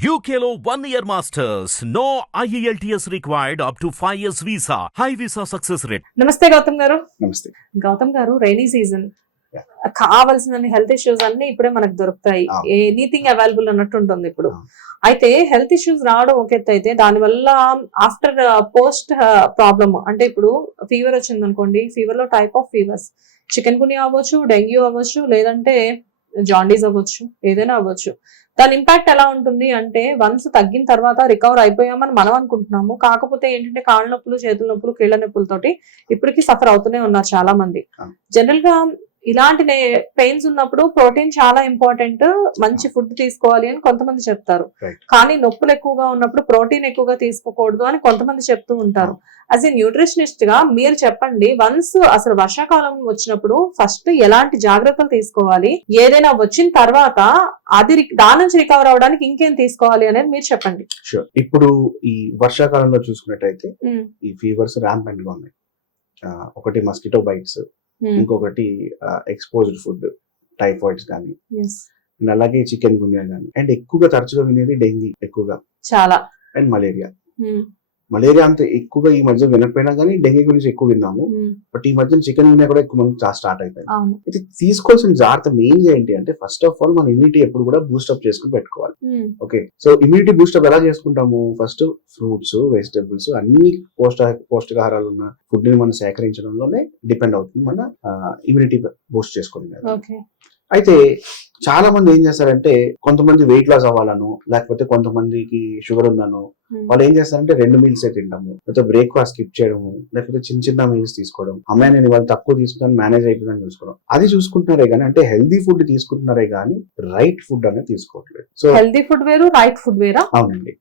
One year masters. No E IELTS required up to 5 years visa. High visa success rate. నమస్తే గౌతమ్ గారు నమస్తే గౌతమ్ గారు rainy season. కావాల్సిన health issues అన్ని ఇప్పుడే మనకు దొరుకుతాయి Ah. ఎనీథింగ్ అవైలబుల్ అన్నట్టు ఉంటుంది ఇప్పుడు Ah. అయితే హెల్త్ ఇష్యూస్ రావడం ఒక ఎత్తు అయితే దానివల్ల ఆఫ్టర్ పోస్ట్ ప్రాబ్లమ్ అంటే ఇప్పుడు ఫీవర్ వచ్చింది అనుకోండి ఫీవర్లో type of fevers chikungunya అవ్వచ్చు డెంగ్యూ అవ్వచ్చు లేదంటే జాండీస్ అవ్వచ్చు ఏదైనా అవ్వచ్చు. దాని ఇంపాక్ట్ ఎలా ఉంటుంది అంటే వన్స్ తగ్గిన తర్వాత రికవర్ అయిపోయామని మనం అనుకుంటున్నాము. కాకపోతే ఏంటంటే కాళ్ళ నొప్పులు చేతుల నొప్పులు కీళ్ళ నొప్పులతోటి ఇప్పటికీ సఫర్ అవుతూనే ఉన్నారు చాలా మంది. జనరల్గా ఇలాంటి పెయిన్స్ ఉన్నప్పుడు ప్రోటీన్ చాలా ఇంపార్టెంట్ మంచి ఫుడ్ తీసుకోవాలి అని కొంతమంది చెప్తారు. కానీ నొప్పులు ఎక్కువగా ఉన్నప్పుడు ప్రోటీన్ ఎక్కువగా తీసుకోకూడదు అని కొంతమంది చెప్తూ ఉంటారు. యాజ్ ఎ న్యూట్రిషనిస్ట్గా మీరు చెప్పండి వన్స్ అసలు వర్షాకాలం వచ్చినప్పుడు ఫస్ట్ ఎలాంటి జాగ్రత్తలు తీసుకోవాలి? ఏదైనా వచ్చిన తర్వాత అది దాని నుంచి రికవర్ అవడానికి ఇంకేం తీసుకోవాలి అనేది మీరు చెప్పండి. ఇప్పుడు ఈ వర్షాకాలంలో చూసుకున్నట్టయితే ఈ ఫీవర్స్ ర్యాంపెంట్గా ఉన్నాయి. ఒకటి మస్కిటో బైట్స్ ఇంకొకటి ఎక్స్పోజ్డ్ ఫుడ్ టైఫాయిడ్స్ కానీ. అండ్ అలాగే చికెన్ గున్యా కానీ అండ్ ఎక్కువగా తరచుగా వినేది డెంగీ ఎక్కువగా. చాలా. And malaria. ఉమ్, మలేరియా అంత ఎక్కువగా ఈ మధ్య వినకపోయినా కానీ డెంగీ గురించి ఎక్కువ విన్నాము. బట్ ఈ మధ్య చికెన్ గున్యా కూడా ఎక్కువ మంది స్టార్ట్ అయిపోయింది అయితే తీసుకోవాల్సిన జాగ్రత్త మెయిన్గా ఏంటి అంటే ఫస్ట్ ఆఫ్ ఆల్ మన ఇమ్యూనిటీ ఎప్పుడు కూడా బూస్టప్ చేసుకుని పెట్టుకోవాలి. ఓకే సో ఇమ్యూనిటీ బూస్టప్ ఎలా చేసుకుంటాము? ఫస్ట్ ఫ్రూట్స్ వెజిటబుల్స్ అన్ని పోషక పౌష్టికాహారాలు ఉన్న ఫుడ్ని మనం సేకరించడంలోనే డిపెండ్ అవుతుంది మన ఇమ్యూనిటీ బూస్ట్ చేసుకోవడం అయితే చాలా మంది ఏం చేస్తారంటే కొంతమంది వెయిట్ లాస్ అవ్వాలను లేకపోతే కొంతమందికి షుగర్ ఉందను ఉమ్, వాళ్ళు ఏం చేస్తారంటే రెండు మీల్స్ తింటాము. లేకపోతే బ్రేక్ఫాస్ట్ స్కిప్ చేయడము లేకపోతే చిన్న చిన్న మీల్స్ తీసుకోవడం. అమ్మాయి నేను వాళ్ళు తక్కువ తీసుకుని మేనేజ్ అయిపోయిందని చూసుకోవడం. అది చూసుకుంటున్నారే కానీ అంటే హెల్దీ ఫుడ్ తీసుకుంటున్నారే కానీ రైట్ ఫుడ్ అనేది తీసుకోవట్లేదు. సో హెల్దీ ఫుడ్ వేరు రైట్ ఫుడ్ వేరా? అవునండి.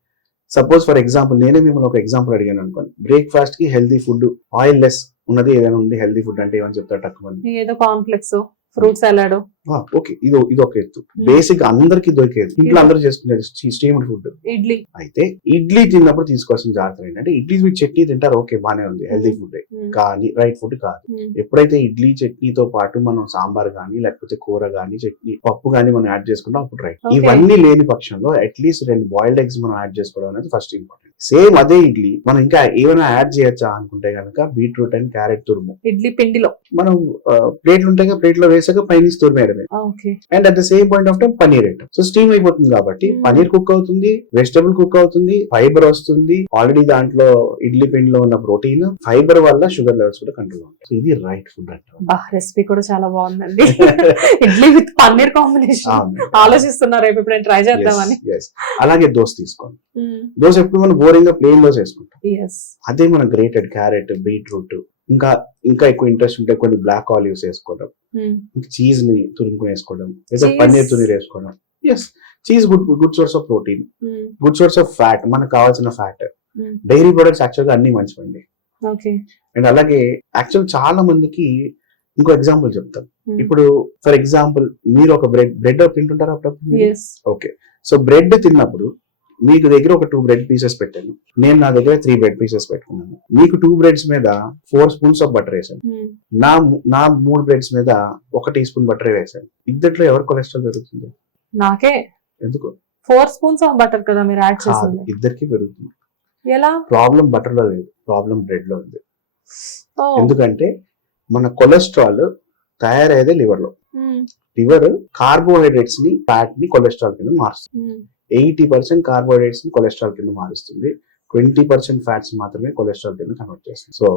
సపోజ్ ఫర్ ఎగ్జాంపుల్ నేనే మిమ్మల్ని ఒక ఎగ్జాంపుల్ అడిగాను అనుకోండి. బ్రేక్ఫాస్ట్కి హెల్దీ ఫుడ్ ఆయిల్ లెస్ ఉన్నది ఏదైనా ఉంది హెల్దీ ఫుడ్ అంటే ఏమని చెప్తారు తక్కువ ఏదో కాన్ఫ్లెక్స్ ఫ్రూట్ సలాడ్ ఓకే ఇది ఇది ఒక ఎత్తు. బేసిక్ అందరికి దొరికేది ఇంట్లో అందరూ చేసుకునేది స్టీమ్డ్ ఫుడ్ ఇడ్లీ. అయితే ఇడ్లీ తిన్నప్పుడు తీసుకోవాల్సిన జాగ్రత్త ఏంటంటే ఇడ్లీ విత్ చట్నీ తింటారు ఓకే బానే ఉంది హెల్దీ ఫుడ్ ఉమ్, కానీ రైట్ ఫుడ్ కాదు. ఎప్పుడైతే ఇడ్లీ చట్నీతో పాటు మనం సాంబార్ కానీ లేకపోతే కూర కానీ చట్నీ పప్పు కానీ మనం యాడ్ చేసుకుంటాం అప్పుడు రైట్. ఇవన్నీ లేని పక్షంలో అట్లీస్ట్ రెండు బాయిల్డ్ ఎగ్స్ మనం యాడ్ చేసుకోవడం అనేది ఫస్ట్ ఇంపార్టెంట్ సేమ్ అదే ఇడ్లీ. మనం ఇంకా ఏమైనా యాడ్ చేయొచ్చా అనుకుంటే కనుక బీట్రూట్ అండ్ క్యారెట్ తురుము. ఇడ్లీ పిండిలో. మనం ప్లేట్లు ఉంటాయి ప్లేట్లో వేసాక పైన తురిమేయడమే. And at the same point of time paneer item so steam అయిపోతుంది కాబట్టి Hmm. పనీర్ కుక్ అవుతుంది వెజిటబుల్ కుక్ అవుతుంది ఫైబర్ వస్తుంది. ఆల్రెడీ దాంట్లో ఇడ్లీ పిండిలో ఉన్న ప్రోటీన్ ఫైబర్ వల్ల షుగర్ లెవెల్స్ కూడా కంట్రోల్ సో ఇది రైట్ ఫుడ్ అంటారు. బా రెసిపీ కూడా చాలా బాగుందండి. ఇడ్లీ విత్ పన్నీర్ కాంబినేషన్ ఆలోచిస్తున్నారు రేపు ఇప్పుడు ట్రై చేద్దామని. అలాగే దోశ తీసుకోండి. ఉమ్, దోశ ఎప్పుడు మనం బోరింగ్గా ప్లేన్ దోశ వేసుకుంటాం. అదే మన గ్రేటెడ్ క్యారెట్ బీట్రూట్ ఇంకా ఇంకా ఎక్కువ ఇంట్రెస్ట్ ఉంటే కొన్ని బ్లాక్ ఆలివ్స్ వేసుకోవడం ఇంకా చీజ్ని తురుముకుని వేసుకోవడం లేదా. పన్నీర్ తుని వేసుకోవడం. Yes cheese good good source of protein good source of fat మనకు కావాల్సిన ఫ్యాట్ డైరీ ప్రొడక్ట్స్ యాక్చువల్గా అన్ని మంచివండి. ఓకే అండ్ అలాగే యాక్చువల్ చాలా మందికి ఇంకో ఎగ్జాంపుల్ చెప్తాను ఉమ్, ఇప్పుడు ఫర్ ఎగ్జాంపుల్ మీరు ఒక బ్రెడ్ బ్రెడ్ తింటుంటారా అప్పుడప్పుడు. ఓకే సో బ్రెడ్ తిన్నప్పుడు మీకు దగ్గర ఒక టూ బ్రెడ్ పీసెస్ పెట్టాను. నేను నా దగ్గర త్రీ బ్రెడ్ పీసెస్ పెట్టుకున్నాను. మీకు టూ బ్రెడ్స్ మీద ఫోర్ స్పూన్స్ ఆఫ్ బటర్ వేసాను నా నా మూడు బ్రెడ్స్ మీద ఒక టీ స్పూన్ బటర్ వేసాను ఇద్దట్లో ఎవరు కొలెస్ట్రాల్ పెరుగుతుంది? నాకే. ఎందుకు? ఫోర్ స్పూన్స్ ఆఫ్ బటర్ కదా మీరు యాడ్ చేసింది. ఇద్దరికి పెరుగుతుంది. ఎలా? ప్రాబ్లం బటర్లో లేదు. ప్రాబ్లం బ్రెడ్లో ఉంది. ఎందుకంటే మన కొలెస్ట్రాల్ తయారయ్యేదే లివర్లో. లివర్ కార్బోహైడ్రేట్స్ని ఫ్యాట్ని కొలెస్ట్రాల్ కింద మారుస్తుంది um, eighty percent carbohydrates cholesterol కింద మారుస్తుంది. ట్వంటీ పర్సెంట్ ఫ్యాట్స్ మాత్రమే కొలెస్ట్రాల్ కింద కన్వర్ట్ చేస్తుంది. సో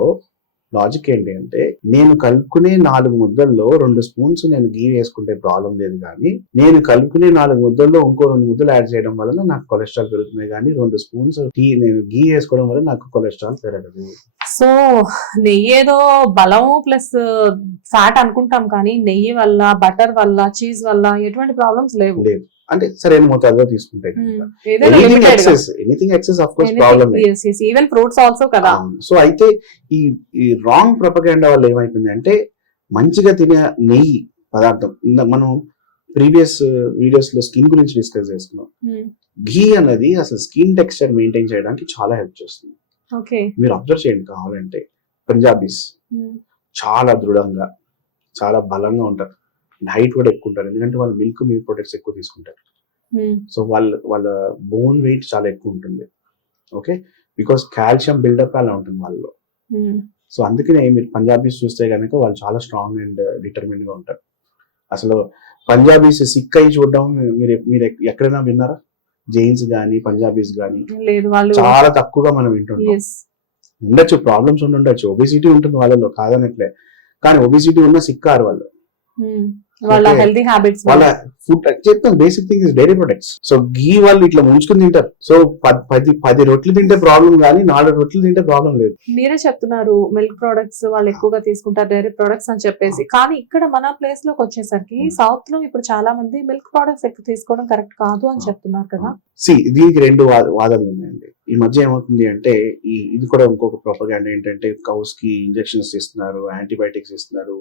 లాజిక్ ఏంటి అంటే నేను కలుపుకునే నాలుగు ముద్దల్లో రెండు స్పూన్స్ నేను గీ వేసుకుంటే ప్రాబ్లం లేదు కానీ నేను కలుపుకునే నాలుగు ముద్దల్లో ఇంకో రెండు ముద్దలు యాడ్ చేయడం వలన నాకు కొలెస్ట్రాల్ పెరుగుతుంది కానీ రెండు స్పూన్స్ టీ నేను గీ వేసుకోవడం వల్ల నాకు కొలెస్ట్రాల్ పెరగదు. సో నెయ్యి ఏదో బలం ప్లస్ ఫ్యాట్ అనుకుంటాం కానీ నెయ్యి వల్ల బటర్ వల్ల చీజ్ వల్ల ఎటువంటి ప్రాబ్లమ్స్ లేవు. లేదు. అంటే సరైన మోతాదులో తీసుకుంటే ఎనీథింగ్ limited గా. Excess anything excess of course problem. Even fruits also కదా. సో అయితే ఈ ఈ రాంగ్ ప్రొపగండా వల్ల ఏమైపోయింది అంటే మంచిగా తినే నెయ్యి పదార్థం. మనం ప్రీవియస్ వీడియోస్లో స్కిన్ గురించి డిస్కస్ చేసుకున్నాం ఉమ్, ఘీ అనేది అసలు స్కిన్ టెక్స్చర్ మెయింటైన్ చేయడానికి చాలా హెల్ప్ చేస్తుంది. ఓకే. మీరు అబ్జర్వ్ చేయండి కావాలంటే. పంజాబీస్ ఉమ్, చాలా దృఢంగా చాలా బలంగా ఉంటారు. హైట్ కూడా ఎక్కువ ఉంటారు ఎందుకంటే వాళ్ళు మిల్క్ మిల్క్ ప్రొడక్ట్స్ ఎక్కువ తీసుకుంటారు. ఉమ్, సో వాళ్ళ వాళ్ళ బోన్ వెయిట్ చాలా ఎక్కువ ఉంటుంది ఓకే? బికాస్ కాల్షియం బిల్డప్ అలా ఉంటుంది వాళ్ళలో. ఉమ్, సో అందుకనే మీరు పంజాబీస్ చూస్తే కనుక వాళ్ళు చాలా స్ట్రాంగ్ అండ్ డిటర్మిన్గా ఉంటారు. అసలు పంజాబీస్ సిక్ అయి చూడడం మీరు మీరు ఎక్కడైనా విన్నారా? జైన్స్ కానీ పంజాబీస్ కానీ చాలా తక్కువగా మనం వింటుంటాం. ఉండొచ్చు ప్రాబ్లమ్స్ ఉండి ఉండొచ్చు ఒబిసిటీ ఉంటుంది వాళ్ళలో కాదనట్లే. కానీ ఒబిసిటీ ఉన్న సిక్కారు వాళ్ళు. వాళ్ళ. హెల్తీ హ్యాబిట్స్ వాళ్ళ ఫుడ్ చెప్తాను basic thing is dairy products so ghee వాళ్ళు ఇట్లా ముంచుకుని తింటారు. సో పది పది రొట్లు తింటే ప్రాబ్లం కానీ నాలుగు రొట్లు తింటే ప్రాబ్లం లేదు. మీరే చెప్తున్నారు మిల్క్ ప్రొడక్ట్స్ వాళ్ళు ఎక్కువగా తీసుకుంటారు డైరీ ప్రొడక్ట్స్ అని చెప్పేసి. కానీ ఇక్కడ మన ప్లేస్లోకి వచ్చేసరికి Hmm. సౌత్లో ఇప్పుడు చాలా మంది మిల్క్ ప్రొడక్ట్స్ ఎక్కువ తీసుకోవడం కరెక్ట్ కాదు అని చెప్తున్నారు కదా. సి దీనికి రెండు వాదనలు ఉన్నాయండి. ఈ మధ్య ఏమవుతుంది అంటే ఈ ఇది కూడా ఇంకొక ప్రొపగాండ్ ఏంటంటే కౌస్కి ఇంజెక్షన్స్ ఇస్తున్నారు యాంటీబయాటిక్స్ ఇస్తున్నారు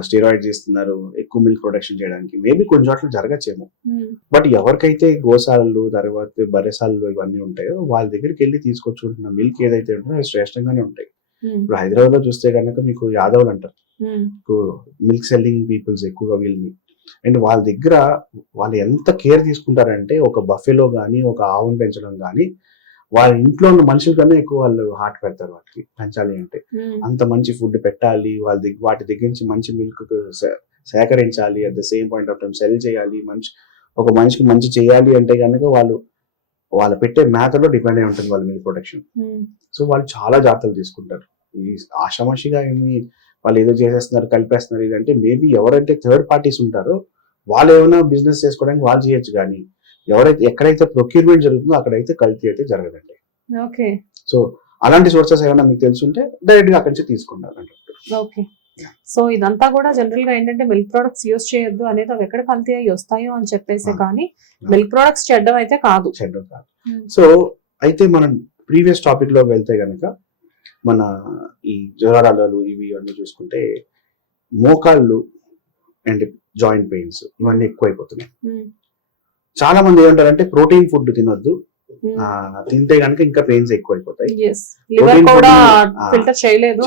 స్టెరాయిడ్స్ ఇస్తున్నారు ఎక్కువ మిల్క్ ప్రొడక్షన్ చేయడానికి. మేబీ కొన్ని చోట్ల జరగచ్చేమో. బట్ ఎవరికైతే గోశాలలు తర్వాత బర్రెసాలలు ఇవన్నీ ఉంటాయో వాళ్ళ దగ్గరికి వెళ్ళి తీసుకొచ్చుకుంటున్న మిల్క్ ఏదైతే ఉంటుందో అవి శ్రేష్టంగానే ఉంటాయి. ఉమ్, ఇప్పుడు హైదరాబాద్లో చూస్తే కనుక మీకు యాదవులు అంటారు. మిల్క్ సెల్లింగ్ పీపుల్స్ ఎక్కువగా వీళ్ళని. అండ్ వాళ్ళ దగ్గర వాళ్ళు ఎంత కేర్ తీసుకుంటారంటే ఒక బఫెలో కానీ ఒక ఆవును పెంచడం కానీ వాళ్ళ ఇంట్లో ఉన్న మనుషుల కన్నా ఎక్కువ వాళ్ళు హార్ట్ పెడతారు వాటికి పెంచాలి అంటే. ఉమ్, అంత మంచి ఫుడ్ పెట్టాలి వాళ్ళ దగ్గర వాటి దగ్గర నుంచి మంచి మిల్క్ సేకరించాలి at the same point of time sell చేయాలి మంచి ఒక మనిషికి మంచి చేయాలి అంటే కనుక వాళ్ళు వాళ్ళు పెట్టే మేతలో డిపెండ్ అయి ఉంటుంది వాళ్ళ మిల్క్ ప్రొడక్షన్ సో వాళ్ళు చాలా జాగ్రత్తలు తీసుకుంటారు. ఈ ఆషామాషిగా ఏమి వాళ్ళు ఏదో చేసేస్తున్నారు కలిపేస్తున్నారు ఇదంటే మేబీ ఎవరైతే థర్డ్ పార్టీస్ ఉంటారో వాళ్ళు ఏమైనా బిజినెస్ చేసుకోవడానికి వాళ్ళు చేయొచ్చు కానీ ఎవరైతే ఎక్కడైతే ప్రొక్యూర్మెంట్ జరుగుతుందో అక్కడైతే కల్తీ అయితే జరగదండి. ఓకే. సో అలాంటి సోర్సెస్ ఏమైనా మీకు తెలుసుంటే డైరెక్ట్గా అక్కడి నుంచి తీసుకుంటారు ఓకే. సో ఇదంతా కూడా జనరల్గా ఏంటంటే మిల్క్ ప్రొడక్ట్స్ యూస్ చేయొద్దు అనేది అవి ఎక్కడ కల్తీ అయ్యి వస్తాయో అని చెప్పేసి. కానీ మిల్క్ ప్రొడక్ట్స్ చెడ్డం అయితే కాదు. చెడ్డం కాదు. సో అయితే మనం ప్రీవియస్ టాపిక్లో వెళ్తే గనక మన ఈ జ్వరాలు ఇవి ఇవన్నీ చూసుకుంటే మోకాళ్ళు అండ్ జాయింట్ పెయిన్స్ ఇవన్నీ ఎక్కువైపోతున్నాయి. చాలా మంది ఏమంటారంటే ప్రోటీన్ ఫుడ్ తినొద్దు. తింటే గనక ఇంకా పెయిన్స్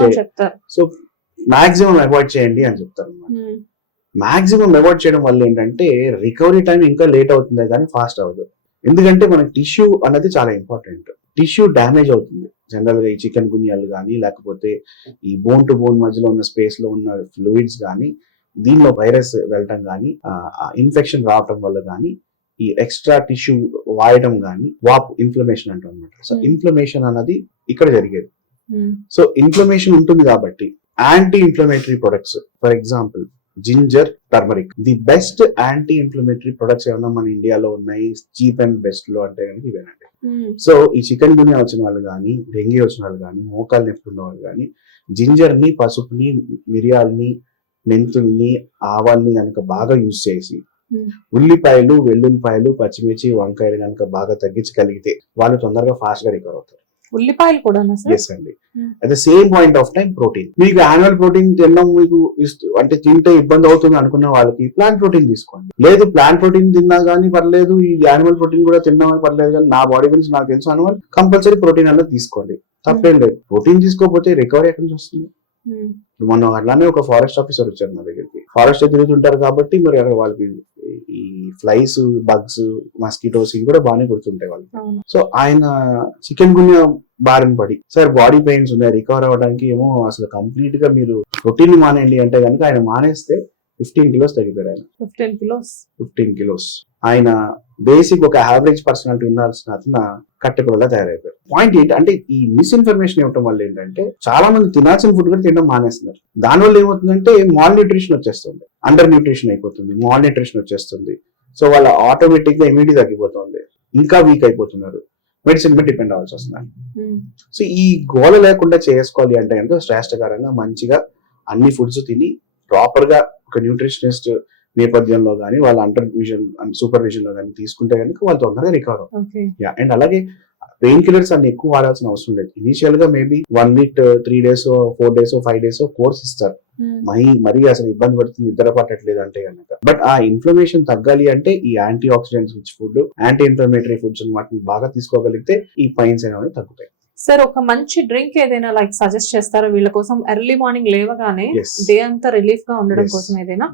చేయ- చెప్తారు. సో మాక్సిమం అవాయిడ్ చేయండి అని చెప్తారు మాక్సిమం అవాయిడ్ చేయడం వల్ల ఏంటంటే రికవరీ టైం ఇంకా లేట్ అవుతుంది కానీ ఫాస్ట్ అవ్వదు. ఎందుకంటే మనకి టిష్యూ అన్నది చాలా ఇంపార్టెంట్. టిష్యూ డ్యామేజ్ అవుతుంది. జనరల్గా ఈ చికెన్ గునియాలు కానీ లేకపోతే ఈ బోన్ టు బోన్ మధ్యలో ఉన్న స్పేస్లో ఉన్న ఫ్లూయిడ్స్ కానీ దీనిలో వైరస్ వెళ్ళటం కానీ ఇన్ఫెక్షన్ రావటం వల్ల కానీ ఈ ఎక్స్ట్రా టిష్యూ వాయడం కానీ వాప్ ఇన్ఫ్లమేషన్ అంటాం అనమాట సో Hmm. ఇన్ఫ్లమేషన్ అన్నది ఇక్కడ జరిగేది. సో ఇన్ఫ్లమేషన్ ఉంటుంది కాబట్టి anti inflammatory products for example ginger turmeric the best anti inflammatory products ఏమైనా మన ఇండియాలో ఉన్నాయి? చీప్ అండ్ బెస్ట్లో అంటే కనుక ఇవేనండి. సో ఈ చికెన్ గునియా వచ్చిన వాళ్ళు కానీ డెంగీ వచ్చిన వాళ్ళు కానీ మోకాలు నొప్పి ఉన్న వాళ్ళు కానీ జింజర్ని పసుపుని మిరియాల్ని మెంతుల్ని ఆవాల్ని కనుక బాగా యూజ్ చేసి Hmm. ఉల్లిపాయలు వెల్లుల్లిపాయలు పచ్చిమిర్చి వంకాయలు కనుక బాగా తగ్గించగలిగితే వాళ్ళు తొందరగా ఫాస్ట్గా రికవర్ అవుతారు. ఉల్లిపాయలు కూడా ఎస్ అండి. Hmm. At the same point of time protein మీకు యాన్యువల్ ప్రోటీన్ తినడం మీకు ఇస్తూ- అంటే తింటే ఇబ్బంది అవుతుంది అనుకున్న వాళ్ళకి ప్లాంట్ ప్రోటీన్ తీసుకోండి. లేదు ప్లాంట్ ప్రోటీన్ తిన్నా కానీ పర్లేదు ఈ యానిమల్ ప్రోటీన్ కూడా తిన్నా పర్లేదు కానీ నా బాడీ గురించి నాకు తెలుసు అనువల్ కంపల్సరీ ప్రోటీన్ అన్నది తీసుకోండి. తప్పేం లేదు. ప్రోటీన్ తీసుకోకపోతే రికవరీ ఎక్కడి నుంచి వస్తుంది? ఉమ్, మొన్న అట్లానే ఒక ఫారెస్ట్ ఆఫీసర్ వచ్చారు నా దగ్గరికి. ఫారెస్ట్ తిరుగుతుంటారు కాబట్టి మరి అక్కడ వాళ్ళకి ఈ ఫ్లైస్ బగ్స్ మస్కిటోస్ ఇవి కూడా బాగానే గుర్తుంటాయి వాళ్ళకి. సో ఆయన చికెన్ గున్యా బారిన పడి సార్ బాడీ పెయిన్స్ ఉన్నాయి రికవర్ అవ్వడానికి ఏమో అసలు కంప్లీట్గా మీరు రొటీన్ మానేయండి అంటే కనుక ఆయన మానేస్తే ఫిఫ్టీన్ కిలోస్ తగ్గిపోయారు ఆయన. Fifteen kilos. Fifteen kilos. ఆయన బేసిక్ ఒక యావరేజ్ పర్సనాలిటీ ఉండాల్సిన అతను కట్టెకుడలా తయారైపోయారు పాయింట్ ఏంటి? అంటే ఈ మిస్ఇన్ఫర్మేషన్ ఇవ్వడం వల్ల ఏంటంటే చాలా మంది తినాల్సిన ఫుడ్ కూడా తినడం మానేస్తున్నారు. దానివల్ల ఏమవుతుందంటే మాల్ న్యూట్రిషన్ వచ్చేస్తుంది. అండర్ న్యూట్రిషన్ అయిపోతుంది. మాల్ న్యూట్రిషన్ వచ్చేస్తుంది. సో వాళ్ళ ఆటోమేటిక్గా ఇమ్యూనిటీ తగ్గిపోతుంది. ఇంకా వీక్ అయిపోతున్నారు. మెడిసిన్ మీద డిపెండ్ అవ్వాల్సి వస్తున్నారు సో ఈ గోల లేకుండా చేసుకోవాలి అంటే కనుక శ్రేష్టకరంగా మంచిగా అన్ని ఫుడ్స్ తిని ప్రాపర్గా ఒక న్యూట్రిషనిస్ట్ నేపథ్యంలో కానీ వాళ్ళ అండర్ విజన్ సూపర్ విజన్లో కానీ తీసుకుంటే కనుక వాళ్ళు తొందరగా రికవర్ యా అండ్ అలాగే పెయిన్ కిల్లర్స్ అన్ని ఎక్కువ వాడాల్సిన అవసరం లేదు. ఇనిషియల్గా maybe one week three days four days five days course ఇస్తారు. ఉమ్, మరీ మరీ అసలు ఇబ్బంది పడుతుంది నిద్ర పట్టట్లేదు అంటే కనుక బట్ ఆ ఇన్ఫ్లమేషన్ తగ్గాలి అంటే ఈ antioxidants rich food anti inflammatory foods వాటిని బాగా తీసుకోగలిగితే ఈ పైన్స్ అనేవి తగ్గుతాయి. సార్ ఒక మంచి డ్రింక్ ఏదైనా లైక్ సజెస్ట్ చేస్తారా? వీళ్ళ కోసం ఎర్లీ మార్నింగ్ లేవగానే డే అంతా రిలీఫ్గా ఉండడం. కోసం ఏదైనా?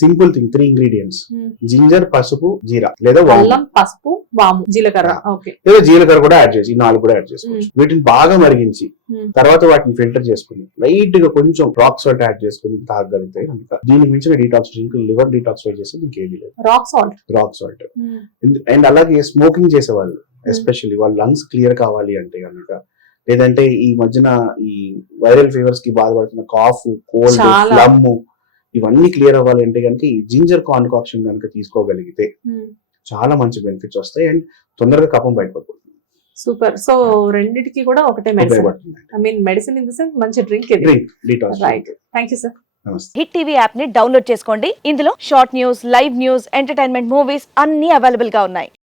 Simple thing three ingredients Hmm. Ginger పసుపు జీరా లేదా అల్లం పసుపు వాము జీలకర్ర. ఓకే లేదా జీలకర్ర కూడా యాడ్ చేసి నాలుగు కూడా యాడ్ చేసుకోవచ్చు. వీటిని బాగా మరిగించి Hmm. తర్వాత వాటిని ఫిల్టర్ చేసుకుని లైట్గా కొంచెం రాక్ సాల్ట్ యాడ్ చేసుకుని తాగలిగితే కనుక దీనికి మించిన డీటాక్స్ డ్రింక్ లివర్ డీటాక్సిఫై చేసి ఇంకేమీ లేదు. Rock salt rock salt and అలాగే స్మోకింగ్ చేసే వాళ్ళు ఎస్పెషల్లీ వాళ్ళ లంగ్స్ క్లియర్ కావాలి అంటే కనుక లేదంటే ఈ మధ్యన ఈ వైరల్ ఫీవర్స్కి బాధపడుతున్న కాఫ్ కోల్డ్. ఫ్లమ్ ఇవన్నీ క్లియర్ అవ్వాలి అంటే కనుక ఈ జింజర్ కాన్కాక్షన్ కనుక తీసుకోగలిగితే చాలా మంచి బెనిఫిట్స్ వస్తాయి అండ్ తొందరగా కఫం బయటపడుతుంది సూపర్. సో రెండిటికి కూడా ఒకటే medicine I mean medicine in the sense మంచి drink drink detox right thank you sir Hit TV యాప్ని డౌన్లోడ్ చేసుకోండి. ఇందులో short news live news entertainment movies అన్ని అవైలబుల్గా ఉన్నాయి.